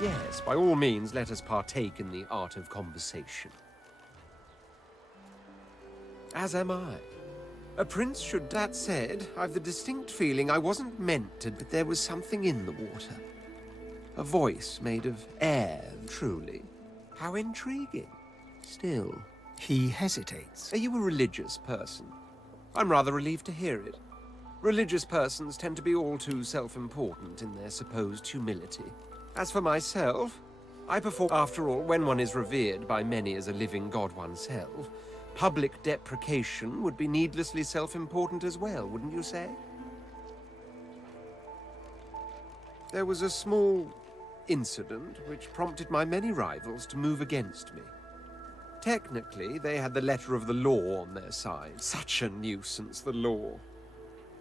Yes, by all means, let us partake in the art of conversation. As am I. A prince should... That said, I've the distinct feeling I wasn't meant to... But there was something in the water. A voice made of air, truly. How intriguing. Still... He hesitates. Are you a religious person? I'm rather relieved to hear it. Religious persons tend to be all too self-important in their supposed humility. As for myself, I perform... After all, when one is revered by many as a living god oneself, public deprecation would be needlessly self-important as well, wouldn't you say? There was a small incident which prompted my many rivals to move against me. Technically, they had the letter of the law on their side. Such a nuisance, the law.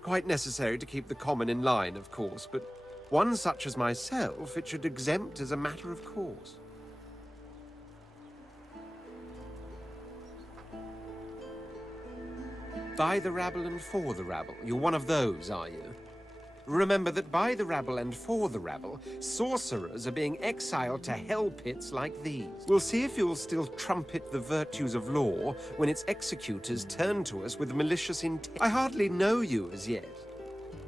Quite necessary to keep the common in line, of course, but one such as myself it should exempt as a matter of course. By the rabble and for the rabble. You're one of those, are you? Remember that by the rabble and for the rabble, sorcerers are being exiled to hell pits like these. We'll see if you'll still trumpet the virtues of law when its executors turn to us with malicious intent. I hardly know you as yet.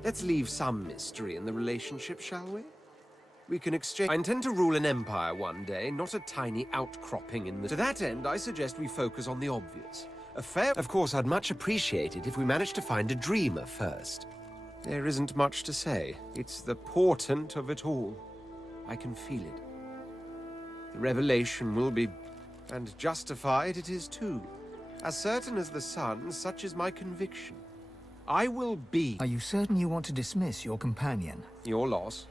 Let's leave some mystery in the relationship, shall we? We can exchange... I intend to rule an empire one day, not a tiny outcropping in the... To that end, I suggest we focus on the obvious. A fair... Of course, I'd much appreciate it if we managed to find a dreamer first. There isn't much to say. It's the portent of it all. I can feel it. The revelation will be... and justified it is too. As certain as the sun, such is my conviction. I will be... Are you certain you want to dismiss your companion? Your loss.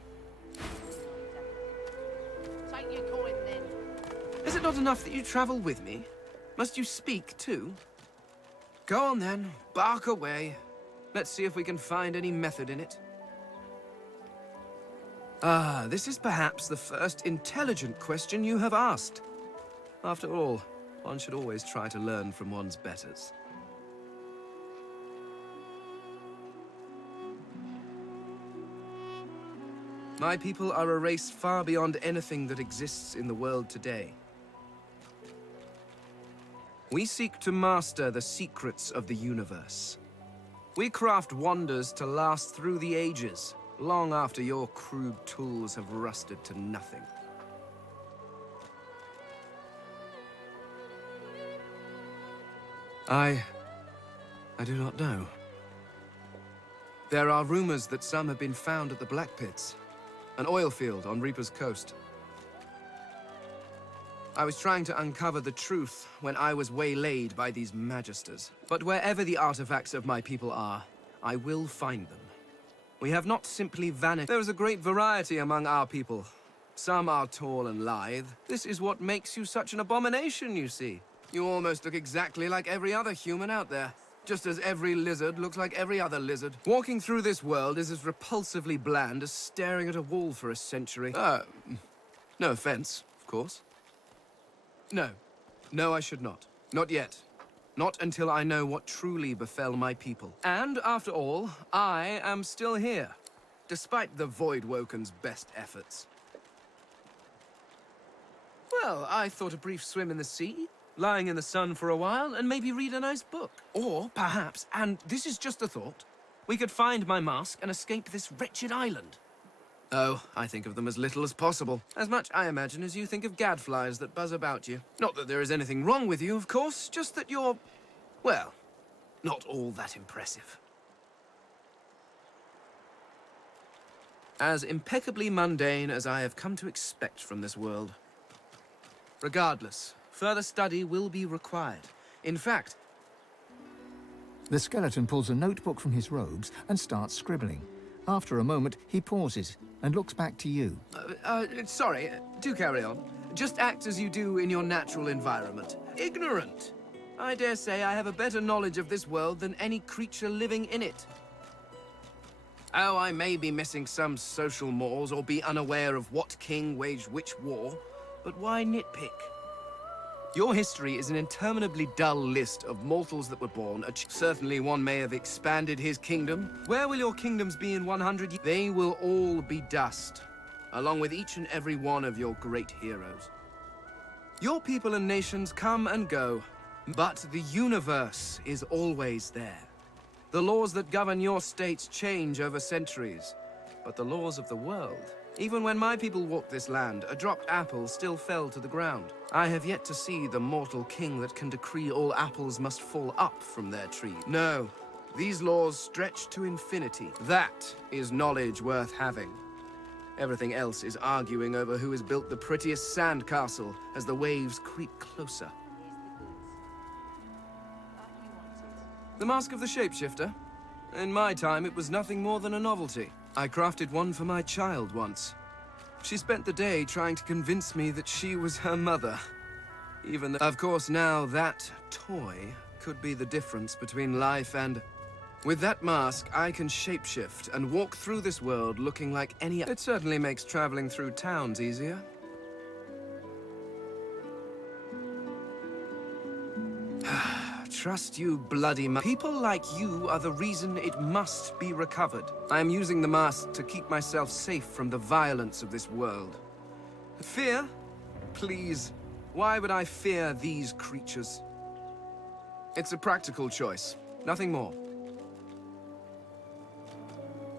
Take your coin, then. Is it not enough that you travel with me? Must you speak, too? Go on, then. Bark away. Let's see if we can find any method in it. Ah, this is perhaps the first intelligent question you have asked. After all, one should always try to learn from one's betters. My people are a race far beyond anything that exists in the world today. We seek to master the secrets of the universe. We craft wonders to last through the ages, long after your crude tools have rusted to nothing. I do not know. There are rumors that some have been found at the Black Pits, an oil field on Reaper's Coast. I was trying to uncover the truth when I was waylaid by these magisters. But wherever the artifacts of my people are, I will find them. We have not simply vanished. There is a great variety among our people. Some are tall and lithe. This is what makes you such an abomination, you see. You almost look exactly like every other human out there. Just as every lizard looks like every other lizard. Walking through this world is as repulsively bland as staring at a wall for a century. No offense, of course. No, I should not. Not yet. Not until I know what truly befell my people. And, after all, I am still here, despite the Voidwoken's best efforts. Well, I thought a brief swim in the sea, lying in the sun for a while, and maybe read a nice book. Or, perhaps, and this is just a thought, we could find my mask and escape this wretched island. Oh, I think of them as little as possible. As much, I imagine, as you think of gadflies that buzz about you. Not that there is anything wrong with you, of course, just that you're, well, not all that impressive. As impeccably mundane as I have come to expect from this world. Regardless, further study will be required. In fact... The skeleton pulls a notebook from his robes and starts scribbling. After a moment, he pauses and looks back to you. Sorry, do carry on. Just act as you do in your natural environment. Ignorant. I dare say I have a better knowledge of this world than any creature living in it. Oh, I may be missing some social mores or be unaware of what king waged which war, but why nitpick? Your history is an interminably dull list of mortals that were born. Certainly one may have expanded his kingdom. Where will your kingdoms be in 100 years? They will all be dust. along with each and every one of your great heroes. Your people and nations come and go, but the universe is always there. The laws that govern your states change over centuries, but the laws of the world... Even when my people walked this land, a dropped apple still fell to the ground. I have yet to see the mortal king that can decree all apples must fall up from their tree. No, these laws stretch to infinity. That is knowledge worth having. Everything else is arguing over who has built the prettiest sandcastle as the waves creep closer. The Mask of the Shapeshifter? In my time, it was nothing more than a novelty. I crafted one for my child once. She spent the day trying to convince me that she was her mother. Even though, of course, now that toy could be the difference between life and... With that mask, I can shapeshift and walk through this world looking like any... It certainly makes traveling through towns easier. Trust you, bloody people like you are the reason it must be recovered. I am using the mask to keep myself safe from the violence of this world. Fear? Please. Why would I fear these creatures? It's a practical choice, nothing more.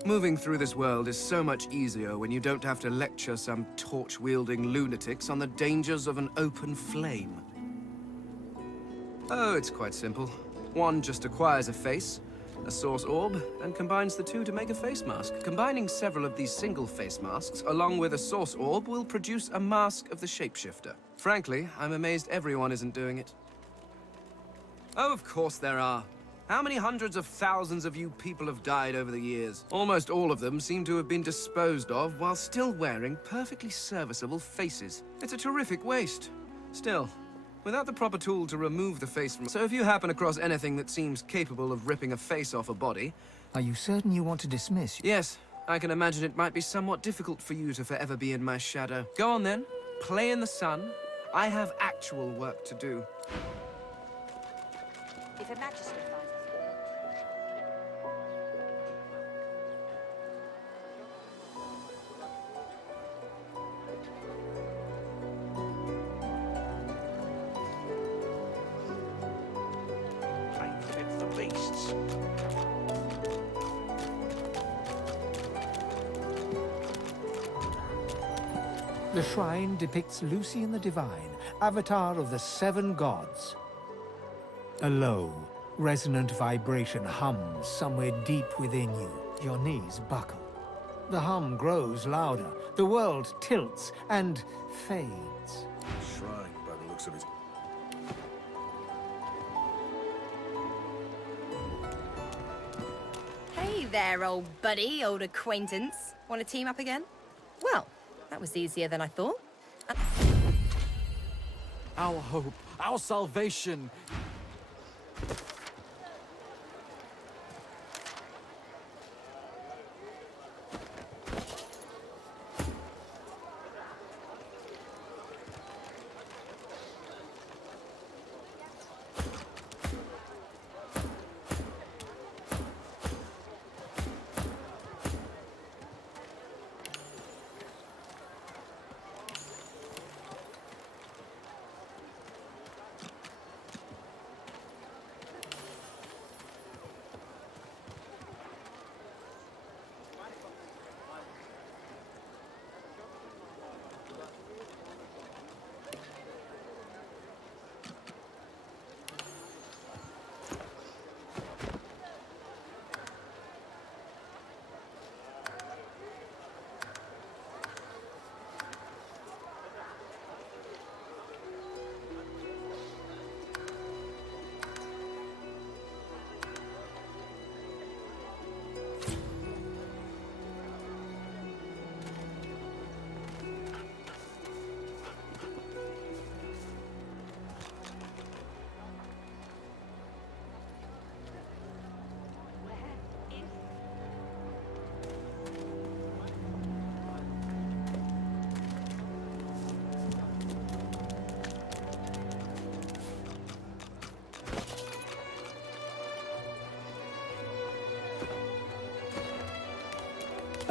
Moving through this world is so much easier when you don't have to lecture some torch-wielding lunatics on the dangers of an open flame. Oh, it's quite simple. One just acquires a face, a source orb, and combines the two to make a face mask. Combining several of these single face masks, along with a source orb, will produce a mask of the shapeshifter. Frankly, I'm amazed everyone isn't doing it. Oh, of course there are. How many hundreds of thousands of you people have died over the years? Almost all of them seem to have been disposed of while still wearing perfectly serviceable faces. It's a terrific waste. Still, without the proper tool to remove the face from... So if you happen across anything that seems capable of ripping a face off a body... Are you certain you want to dismiss? Yes, I can imagine it might be somewhat difficult for you to forever be in my shadow. Go on then, play in the sun. I have actual work to do. If a magistrate finds It's the beasts. The shrine depicts Lucy and the Divine, avatar of the 7 gods. A low, resonant vibration hums somewhere deep within you. Your knees buckle. The hum grows louder, the world tilts and fades. Shrine, by the looks of it. Hey there, old buddy, old acquaintance. Want to team up again? Well, that was easier than I thought. Our hope, our salvation.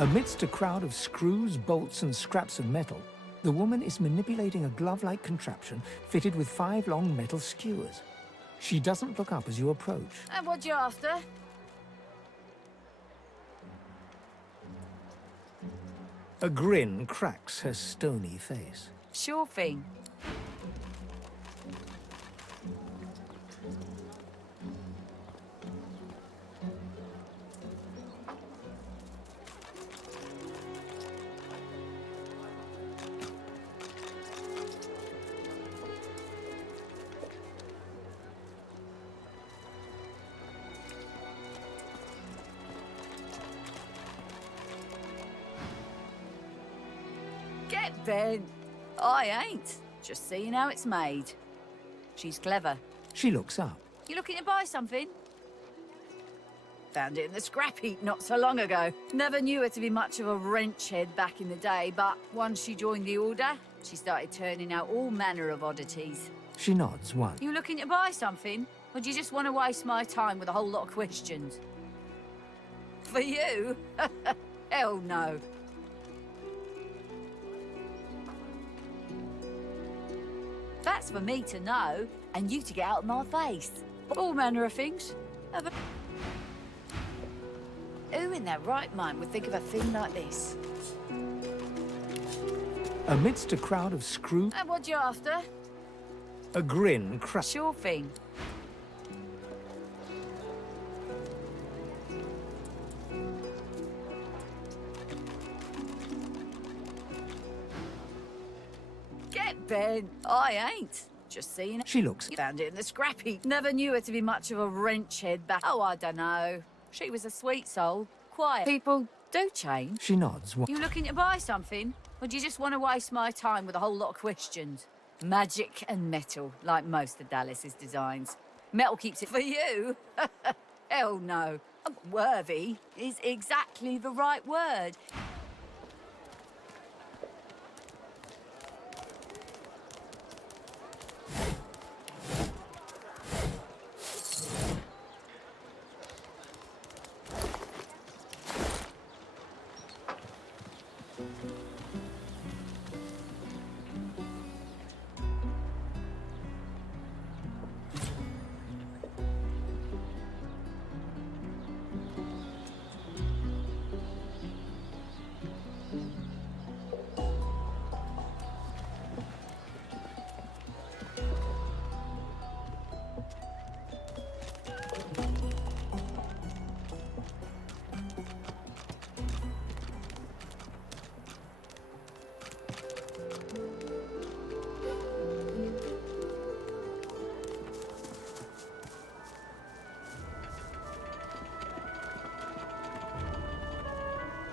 Amidst a crowd of screws, bolts, and scraps of metal, the woman is manipulating a glove-like contraption fitted with 5 long metal skewers. She doesn't look up as you approach. And what you after? A grin cracks her stony face. Sure thing. Get bent. I ain't. Just seeing how it's made. She's clever. She looks up. You looking to buy something? Found it in the scrap heap not so long ago. Never knew her to be much of a wrench head back in the day, but once she joined the Order, she started turning out all manner of oddities. She nods once. You looking to buy something? Or do you just want to waste my time with a whole lot of questions? For you? Hell no. That's for me to know, and you to get out of my face. All manner of things. Who in their right mind would think of a thing like this? Amidst a crowd of screws, And what you after? a grin cracks. Sure thing. Get bent. I ain't. Just seeing. She looks. Found it in the scrap heap. Never knew her to be much of a wrench head back. Oh, I don't know. She was a sweet soul. Quiet. People do change. She nods once. You looking to buy something? Or do you just want to waste my time with a whole lot of questions? Magic and metal, like most of Dallas's designs. Metal keeps it for you? Hell no. Worthy is exactly the right word.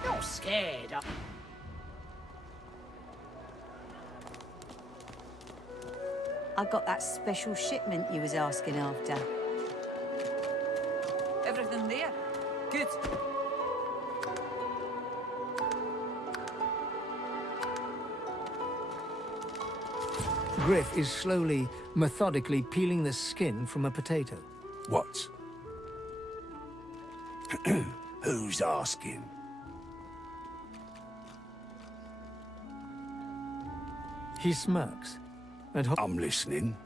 You're scared. I got that special shipment you was asking after. Everything there? Good. Griff is slowly, methodically peeling the skin from a potato. What? Who's asking? He smirks and I'm listening.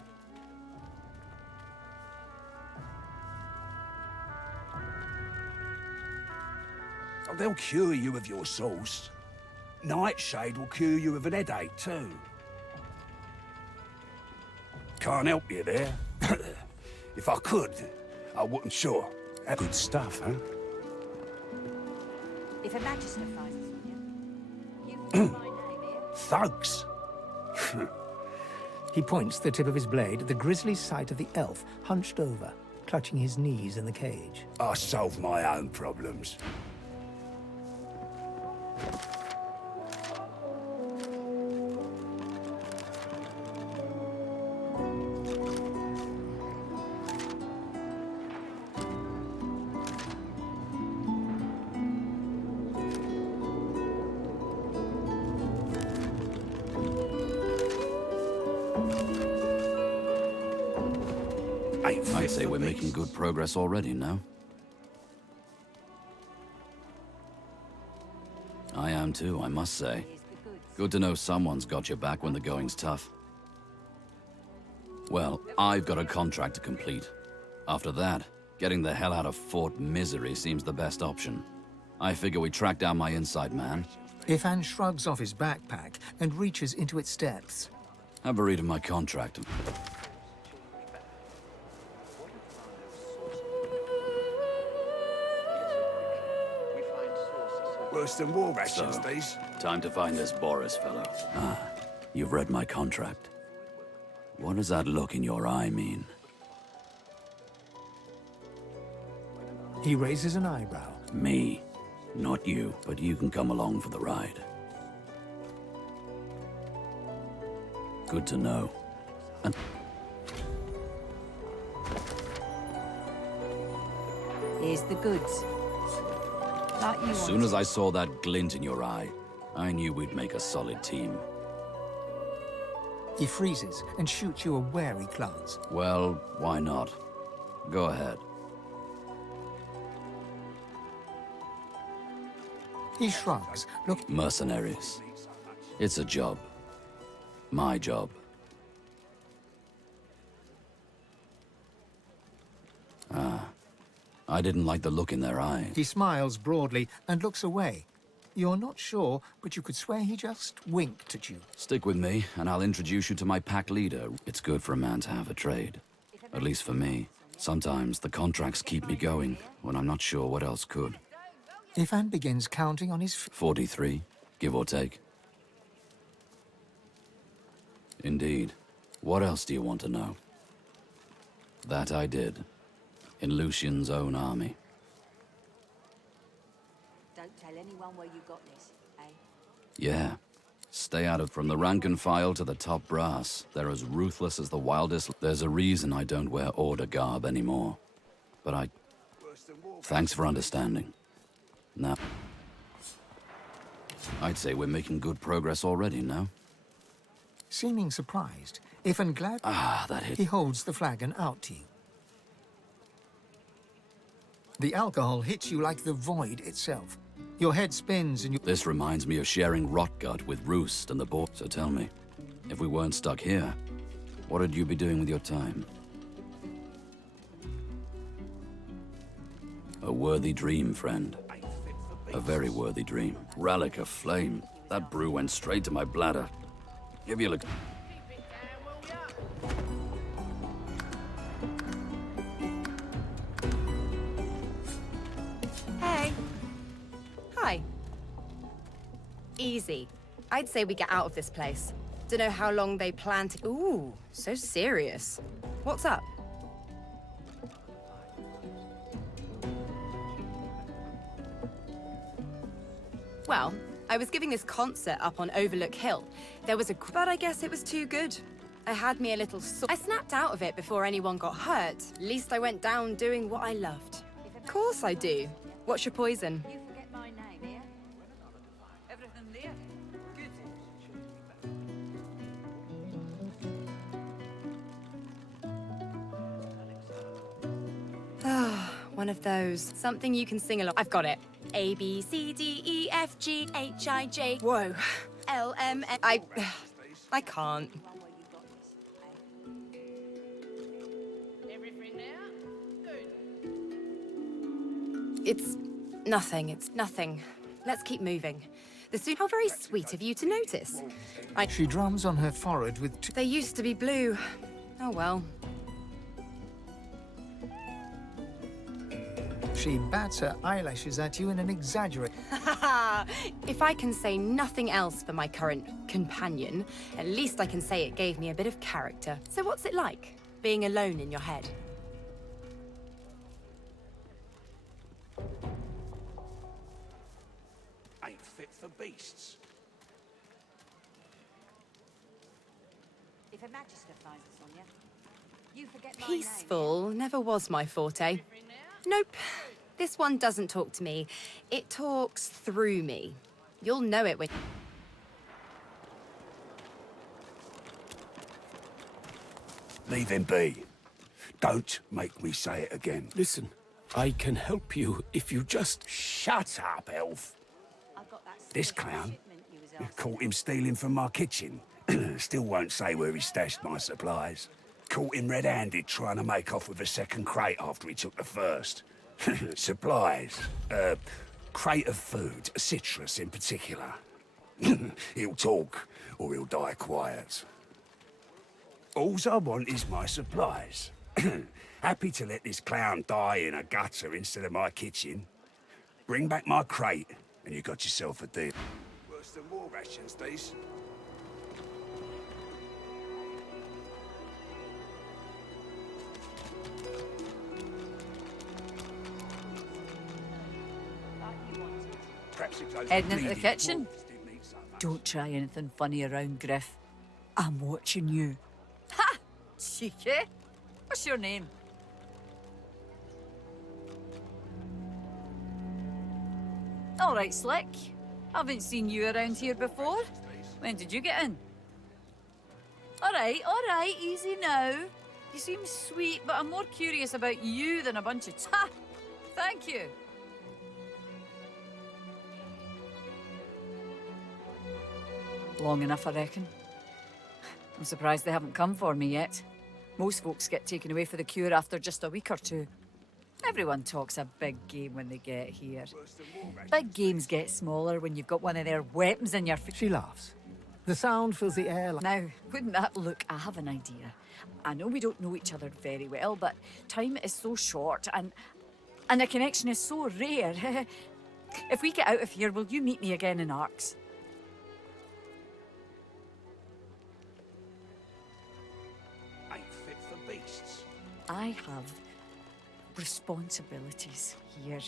Oh, they'll cure you of your sauce. Nightshade will cure you of an headache, too. Can't help you there. If I could, I wouldn't, sure. Good stuff, huh? If a magister finds us on you, you can my name here. Thugs. he points the tip of his blade at the grisly sight of the elf hunched over, clutching his knees in the cage. I solve my own problems. I'd say we're making good progress already, no? I am too, I must say. Good to know someone's got your back when the going's tough. Well, I've got a contract to complete. After that, getting the hell out of Fort Misery seems the best option. I figure we track down my inside man. Ifan shrugs off his backpack and reaches into its depths. Have a read of my contract. Worse than war rations, So, these. time to find this Boris fellow. Ah, you've read my contract. What does that look in your eye mean? He raises an eyebrow. Me, not you, but you can come along for the ride. Good to know. And Here's the goods. Like you as soon as I saw that glint in your eye, I knew we'd make a solid team. He freezes and shoots you a wary glance. Well, why not? Go ahead. He shrugs, look. Mercenaries. It's a job. My job. Ah. I didn't like the look in their eyes. He smiles broadly and looks away. You're not sure, but you could swear he just winked at you. Stick with me, and I'll introduce you to my pack leader. It's good for a man to have a trade. At least for me. Sometimes the contracts keep me going when I'm not sure what else could. Ifan begins counting on his 43, give or take. Indeed. What else do you want to know? That I did. In Lucian's own army. Don't tell anyone where you got this, eh? Yeah. Stay out of from the rank and file to the top brass. They're as ruthless as the wildest. There's a reason I don't wear order garb anymore. But thanks for understanding. Now, I'd say we're making good progress already, no? Seeming surprised, Ifan glad Ah, that hit. he holds the flagon out to you. The alcohol hits you like the void itself. Your head spins and you... This reminds me of sharing Rotgut with Roost and the board. So tell me, if we weren't stuck here, what would you be doing with your time? A worthy dream, friend. A very worthy dream. Relic of flame. That brew went straight to my bladder. Give you a look. Hey. Hi. Easy. I'd say we get out of this place. Dunno how long they plan to... Ooh, so serious. What's up? Well, I was giving this concert up on Overlook Hill. There was a... But I guess it was too good. I had me a little... I snapped out of it before anyone got hurt. At least I went down doing what I loved. Of course I do. What's your poison? You forget my name, yeah? Everything there? Good. Ah, one of those. Something you can sing along. I've got it. A, B, C, D, E, F, G, H, I, J. Whoa. L, M, N. I can't. It's nothing. Let's keep moving. How very sweet of you to notice. She drums on her forehead with They used to be blue. Oh well. She bats her eyelashes at you in an exaggerate... If I can say nothing else for my current companion, at least I can say it gave me a bit of character. So what's it like, being alone in your head? Ain't fit for beasts. If a magister finds us on you forget my Peaceful never was my forte. Nope. This one doesn't talk to me. It talks through me. You'll know it when... Leave him be. Don't make me say it again. Listen, I can help you if you just... Shut up, elf. This clown, caught him stealing from my kitchen. Still won't say where he stashed my supplies. Caught him red-handed trying to make off with a second crate after he took the first. Supplies. Crate of food, citrus in particular. He'll talk, or he'll die quiet. Alls I want is my supplies. Happy to let this clown die in a gutter instead of my kitchen. Bring back my crate, and you got yourself a deal. Worse than war rations, these. Heading into the kitchen? Don't try anything funny around, Griff. I'm watching you. Ha! Cheeky. What's your name? All right, Slick. Haven't seen you around here before. When did you get in? All right, easy now. You seem sweet, but I'm more curious about you than a bunch of... Ha! Thank you. Long enough, I reckon. I'm surprised they haven't come for me yet. Most folks get taken away for the cure after just a week or two. Everyone talks a big game when they get here. Big games get smaller when you've got one of their weapons in your face. She laughs. The sound fills the air like... Now, wouldn't that look? I have an idea. I know we don't know each other very well, but time is so short and a connection is so rare. If we get out of here, will you meet me again in Arks? Ain't fit for beasts. I have responsibilities here.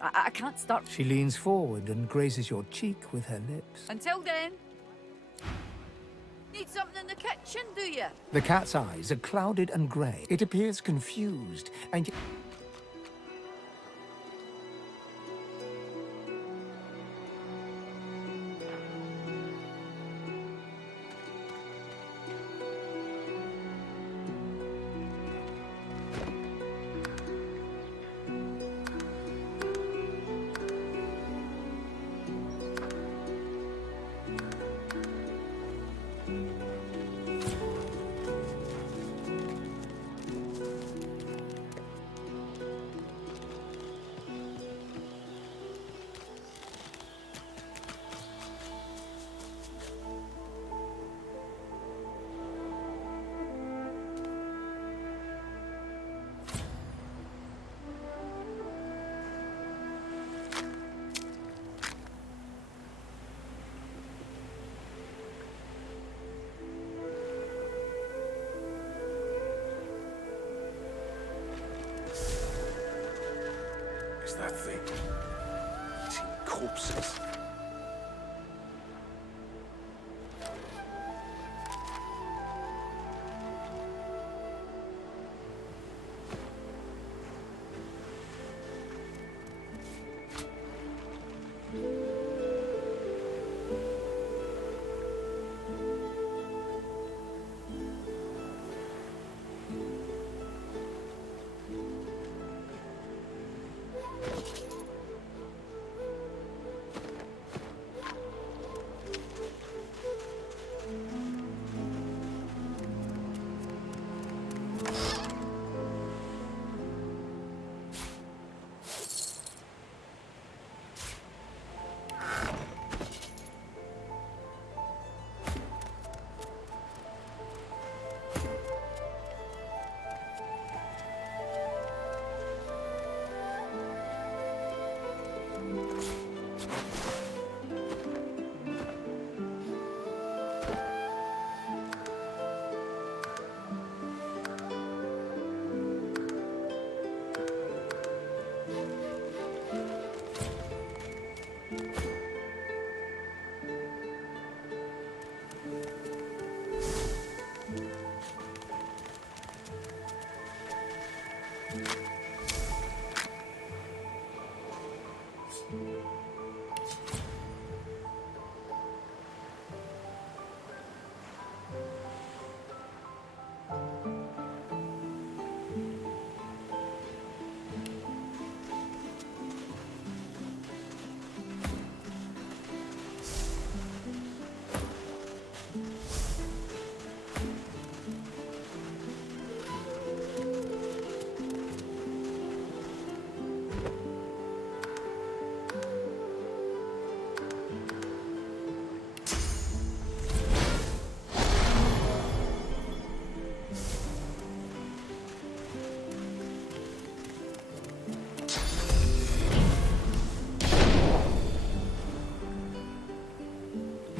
I can't start... She leans forward and grazes your cheek with her lips. Until then... Need something in the kitchen, do you? The cat's eyes are clouded and grey. It appears confused and... It's that thing. Eating corpses.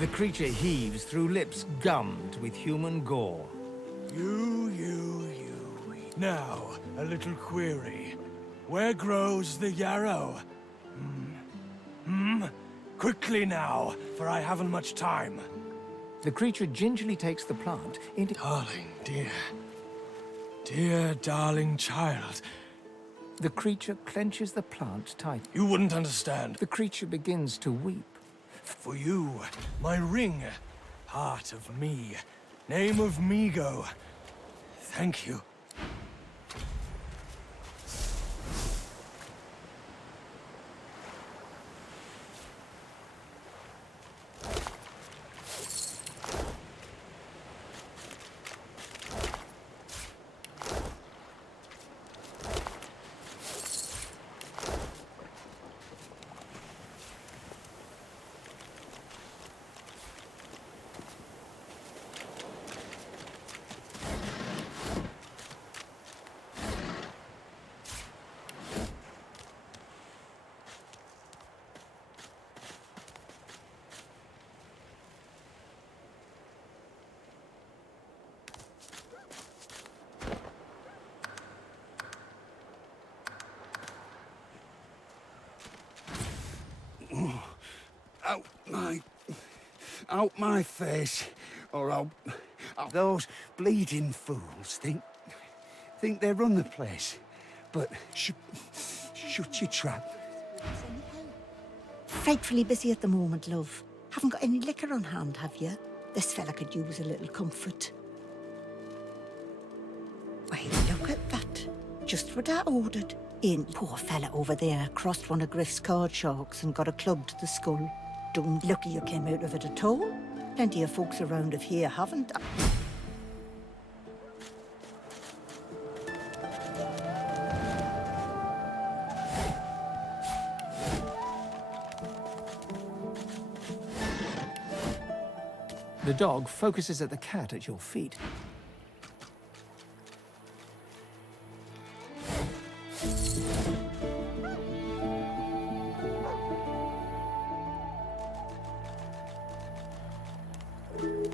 The creature heaves through lips gummed with human gore. You. Now, a little query. Where grows the yarrow? Quickly now, for I haven't much time. The creature gingerly takes the plant into... Darling, dear darling child. The creature clenches the plant tight. You wouldn't understand. The creature begins to weep. For you, my ring, part of me, name of Migo. Thank you. Out my face, or I'll... Those bleeding fools think they run the place. But shut your trap. Frightfully busy at the moment, love. Haven't got any liquor on hand, have you? This fella could use a little comfort. Why, look at that. Just what I ordered. Poor fella over there crossed one of Griff's card sharks and got a club to the skull. Don't lucky you came out of it at all. Plenty of folks around of here haven't. The dog focuses at the cat at your feet.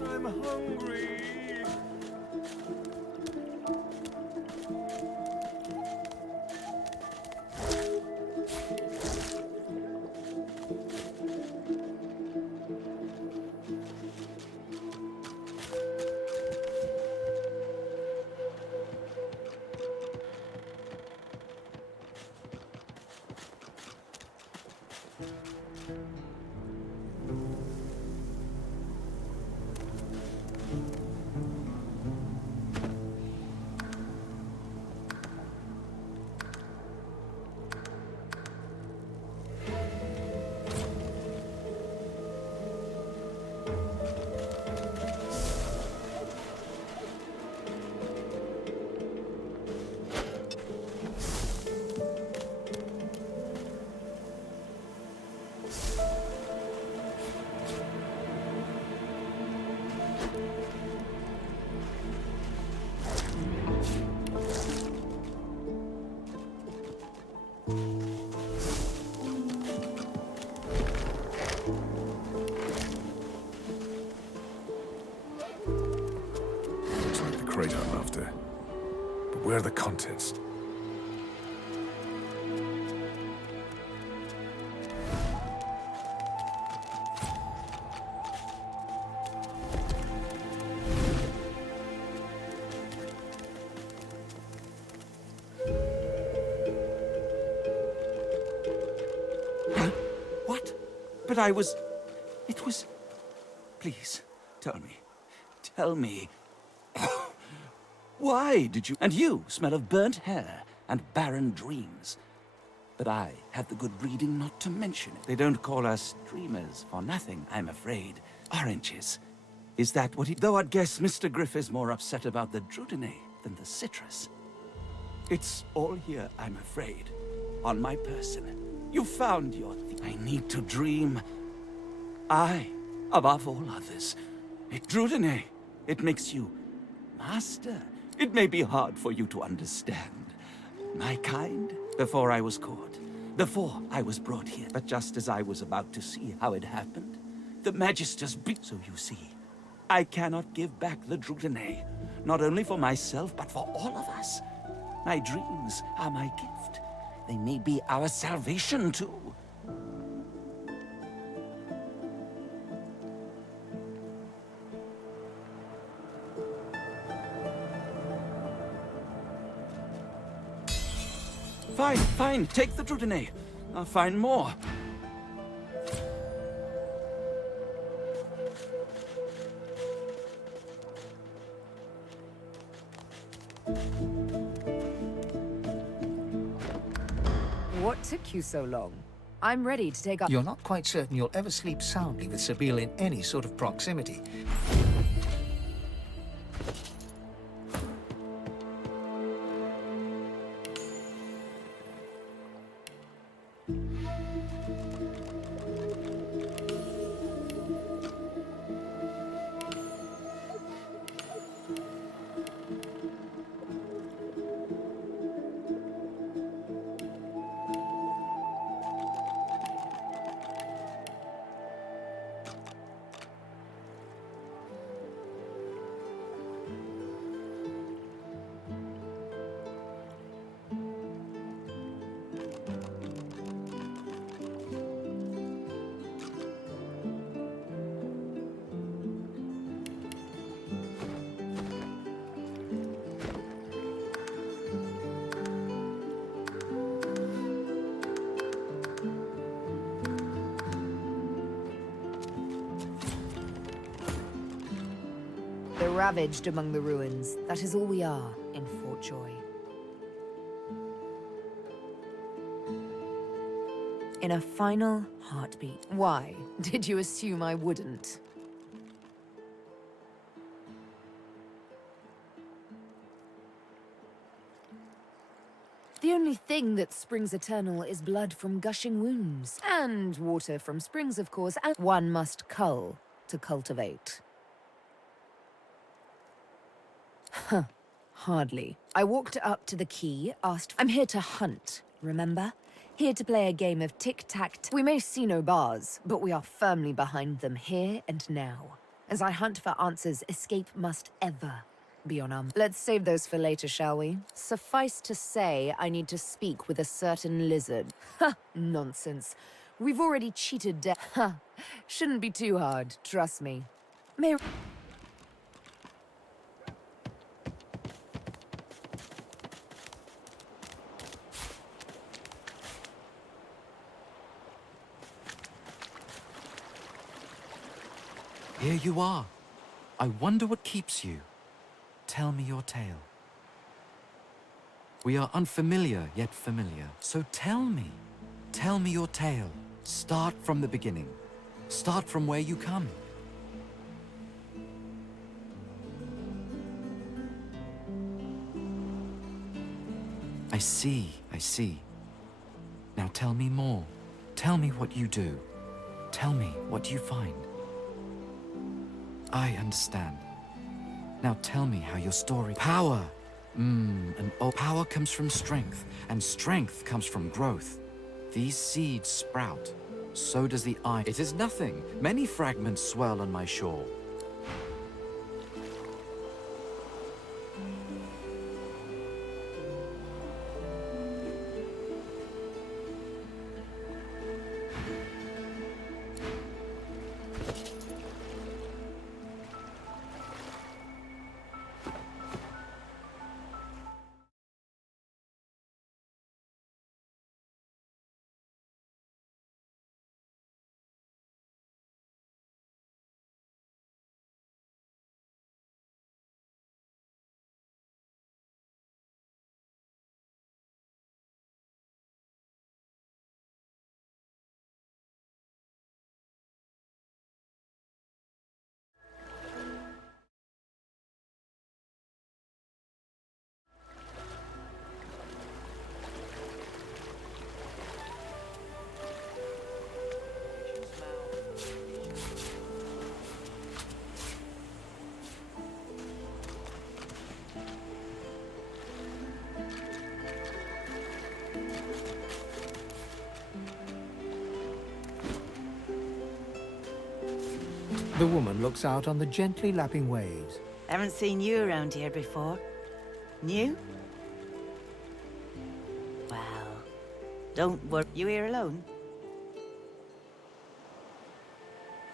I'm hungry. Looks like the crate I'm after. But where are the contents? What? But I was... It was... Please, tell me. Tell me. Why did you... And you smell of burnt hair and barren dreams. But I have the good breeding not to mention it. They don't call us dreamers for nothing, I'm afraid. Oranges. Is that what he... Though I'd guess Mr. Griff is more upset about the Drudene than the citrus. It's all here, I'm afraid. On my person. You found your... I need to dream. I, above all others. Drudene. It makes you... master. It may be hard for you to understand. My kind, before I was caught. Before I was brought here. But just as I was about to see how it happened, the Magisters be... So you see, I cannot give back the Drutanei. Not only for myself, but for all of us. My dreams are my gift. They may be our salvation, too. Fine, fine. Take the Drutanei. I'll find more. What took you so long? I'm ready to take up. You're not quite certain you'll ever sleep soundly with Sabine in any sort of proximity. The ravaged among the ruins. That is all we are in Fort Joy. In a final heartbeat. Why did you assume I wouldn't? The only thing that springs eternal is blood from gushing wounds. And water from springs, of course, and one must cull to cultivate. Huh. Hardly. I walked up to the quay, asked... I'm here to hunt, remember? Here to play a game of tic-tac... We may see no bars, but we are firmly behind them here and now. As I hunt for answers, escape must ever be on our... Let's save those for later, shall we? Suffice to say, I need to speak with a certain lizard. Ha! Nonsense. We've already cheated death. Ha! Shouldn't be too hard, trust me. May... Here you are. I wonder what keeps you. Tell me your tale. We are unfamiliar, yet familiar. So tell me. Tell me your tale. Start from the beginning. Start from where you come. I see, I see. Now tell me more. Tell me what you do. Tell me what you find. I understand. Now tell me how your story... Power! And power comes from strength, and strength comes from growth. These seeds sprout. So does the eye. It is nothing. Many fragments swirl on my shore. The woman looks out on the gently lapping waves. Haven't seen you around here before. New? Well, don't worry. You here alone?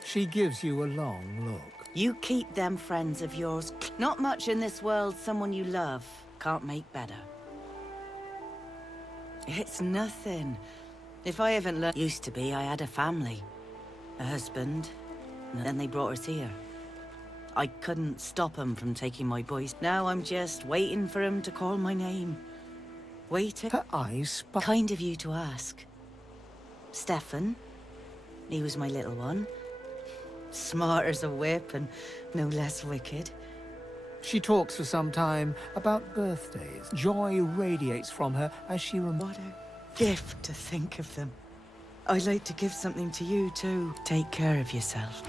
She gives you a long look. You keep them friends of yours. Not much in this world someone you love can't make better. It's nothing. If I haven't learned... Used to be, I had a family. A husband. And then they brought us here. I couldn't stop them from taking my boys. Now I'm just waiting for him to call my name. Waiting. Her eyes sparkle. Kind of you to ask. Stefan. He was my little one. Smart as a whip and no less wicked. She talks for some time about birthdays. Joy radiates from her as she What a gift to think of them. I'd like to give something to you too. Take care of yourself.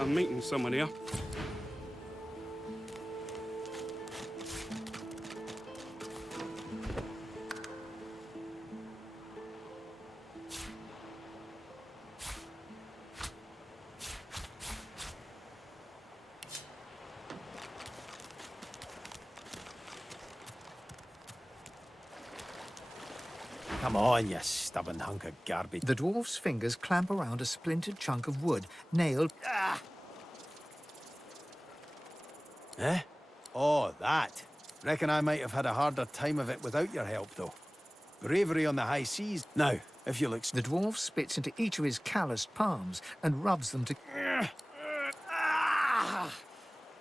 I'm meeting someone here. Come on, you stubborn hunk of garbage. The dwarf's fingers clamp around a splintered chunk of wood, nailed. Eh? Oh, that. Reckon I might have had a harder time of it without your help, though. Bravery on the high seas. Now, if you look... The dwarf spits into each of his calloused palms and rubs them to...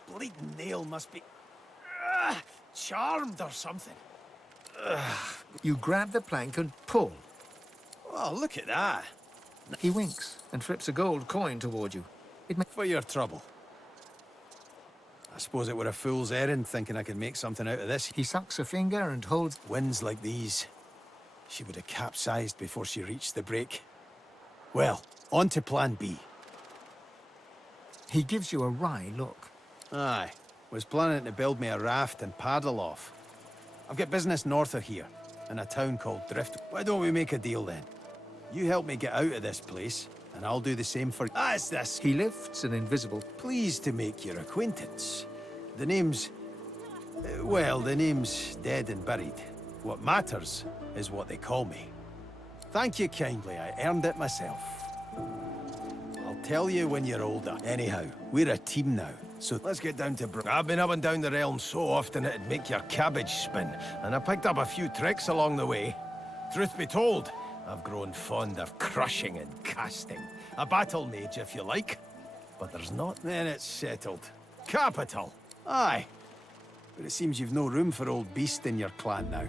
Bleeding nail must be... charmed or something. You grab the plank and pull. Oh, look at that. He winks and flips a gold coin toward you. For your trouble. I suppose it were a fool's errand thinking I could make something out of this. He sucks a finger and holds... Winds like these, she would have capsized before she reached the break. Well, on to plan B. He gives you a wry look. Aye. Was planning to build me a raft and paddle off. I've got business north of here, in a town called Drift. Why don't we make a deal then? You help me get out of this place, and I'll do the same for you. Ah, it's this. He lifts an invisible... Pleased to make your acquaintance. The name's... well, the name's dead and buried. What matters is what they call me. Thank you kindly, I earned it myself. I'll tell you when you're older. Anyhow, we're a team now, so let's get down to I've been up and down the realm so often it'd make your cabbage spin, and I picked up a few tricks along the way. Truth be told, I've grown fond of crushing and casting. A battle mage, if you like. But there's not. Then it's settled. Capital. Aye. But it seems you've no room for old Beast in your clan now.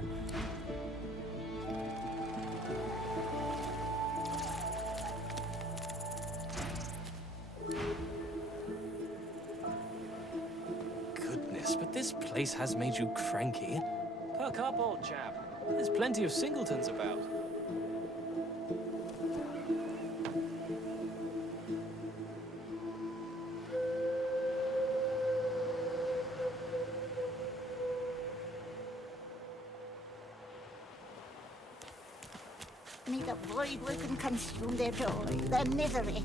Goodness, but this place has made you cranky. Perk up, old chap. There's plenty of singletons about. May the void work and consume their joy, their misery.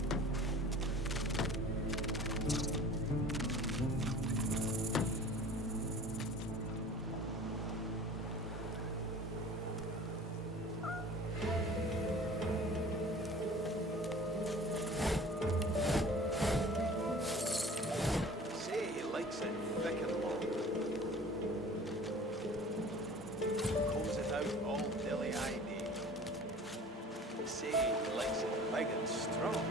Say he likes it thick and long. Combs it out all dilly-eyed. Say he likes it big and strong.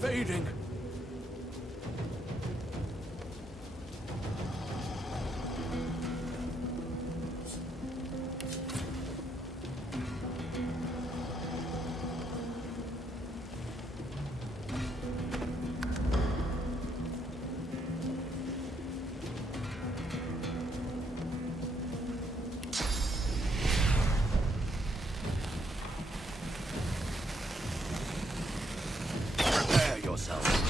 fading. Prepare yourself.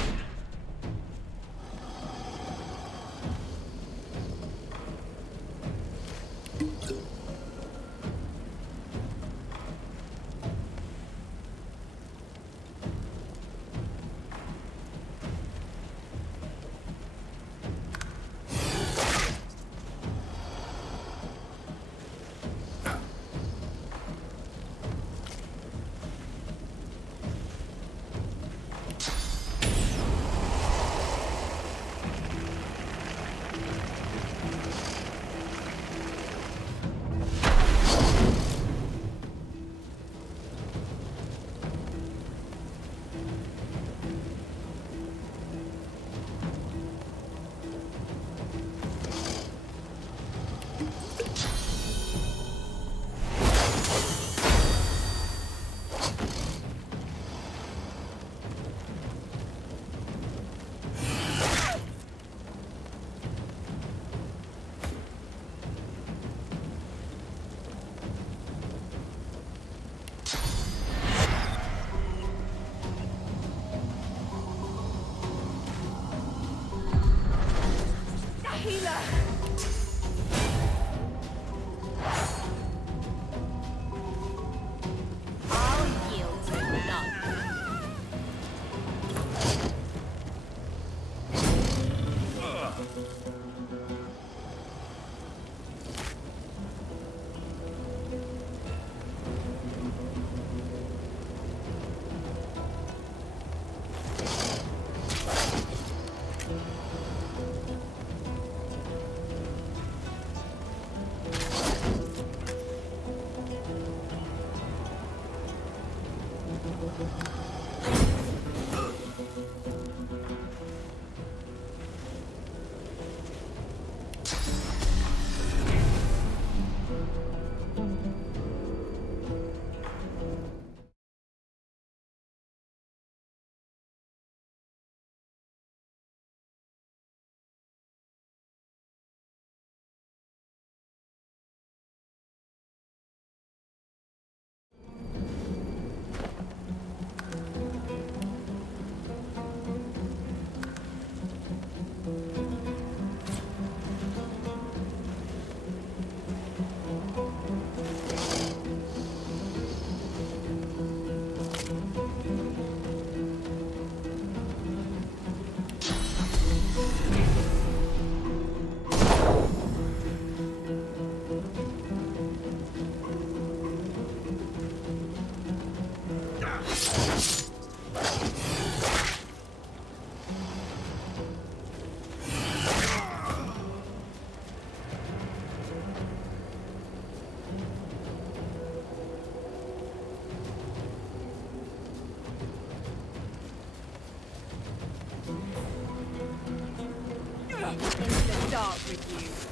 Start with you.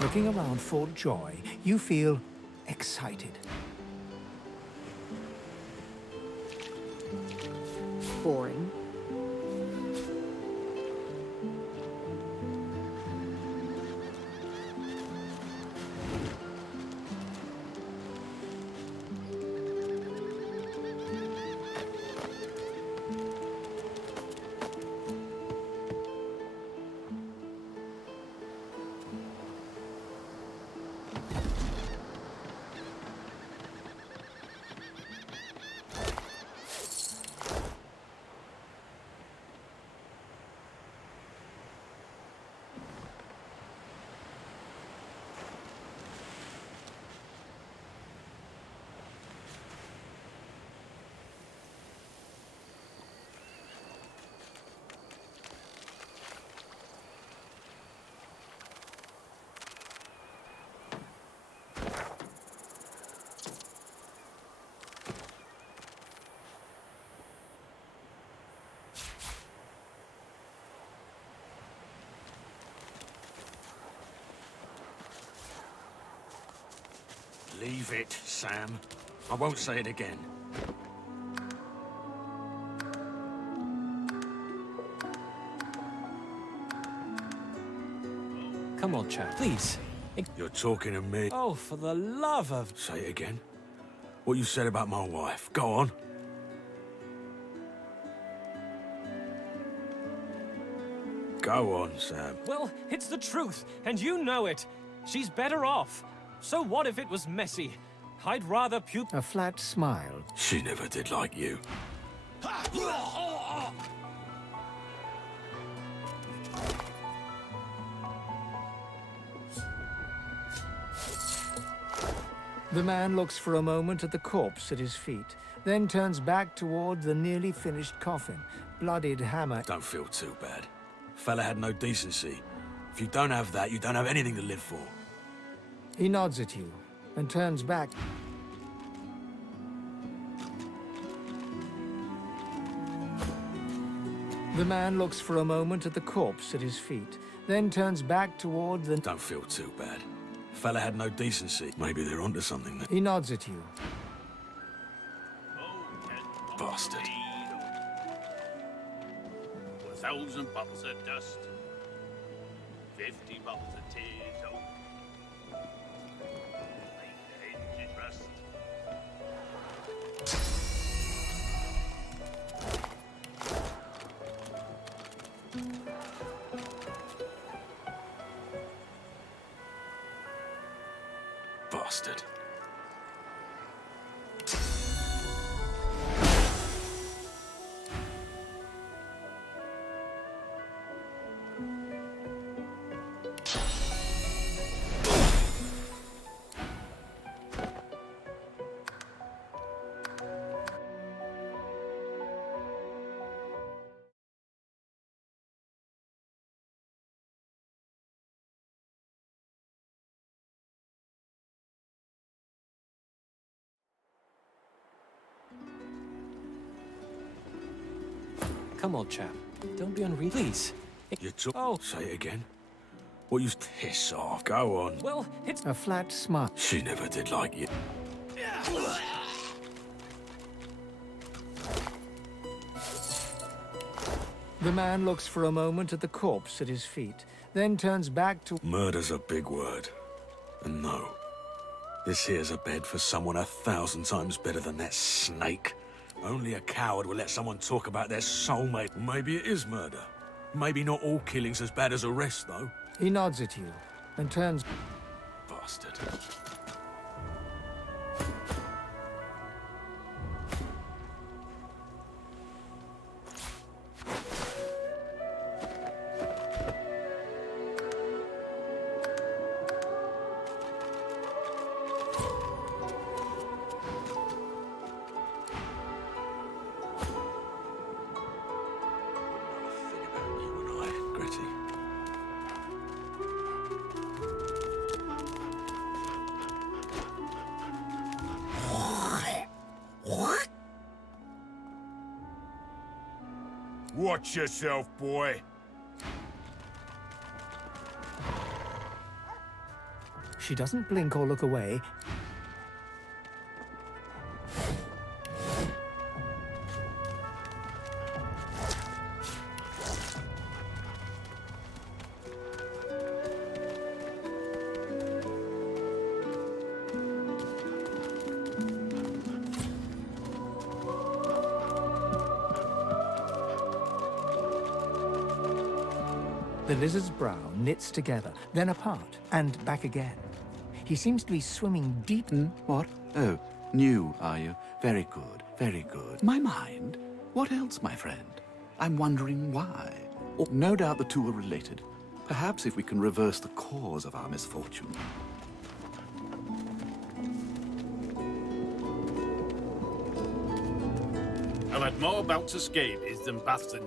Looking around Fort Joy, you feel excited. Boring. Leave it, Sam. I won't say it again. Come on, chap, please. You're talking to me. Oh, for the love of... Say it again. What you said about my wife. Go on. Go on, Sam. Well, it's the truth, and you know it. She's better off. So what if it was messy? I'd rather puke... A flat smile. She never did like you. The man looks for a moment at the corpse at his feet, then turns back toward the nearly finished coffin. Bloodied hammer. Don't feel too bad. Fella had no decency. If you don't have that, you don't have anything to live for. He nods at you and turns back. The man looks for a moment at the corpse at his feet, then turns back toward the... Don't feel too bad. Fella had no decency. Maybe they're onto something. He nods at you. Bastard. 1,000 bottles of dust. 50 bottles of tears. Oh. Like the hinges rust. Bastard. Come on, chap. Don't be unreasonable. Please. You took... Oh. Say it again. What you... Piss off. Go on. Well, it's... A flat smile. She never did like you. The man looks for a moment at the corpse at his feet, then turns back to... Murder's a big word. And no. This here's a bed for someone 1,000 times better than that snake. Only a coward will let someone talk about their soulmate. Maybe it is murder. Maybe not all killing's as bad as arrest, though. He nods at you and turns... Bastard. Watch yourself, boy. She doesn't blink or look away. The lizard's brow knits together, then apart, and back again. He seems to be swimming deep. What? Oh, new, are you? Very good, very good. My mind? What else, my friend? I'm wondering why. Or, no doubt the two are related. Perhaps if we can reverse the cause of our misfortune. I've had more bouts of scabies than baths and...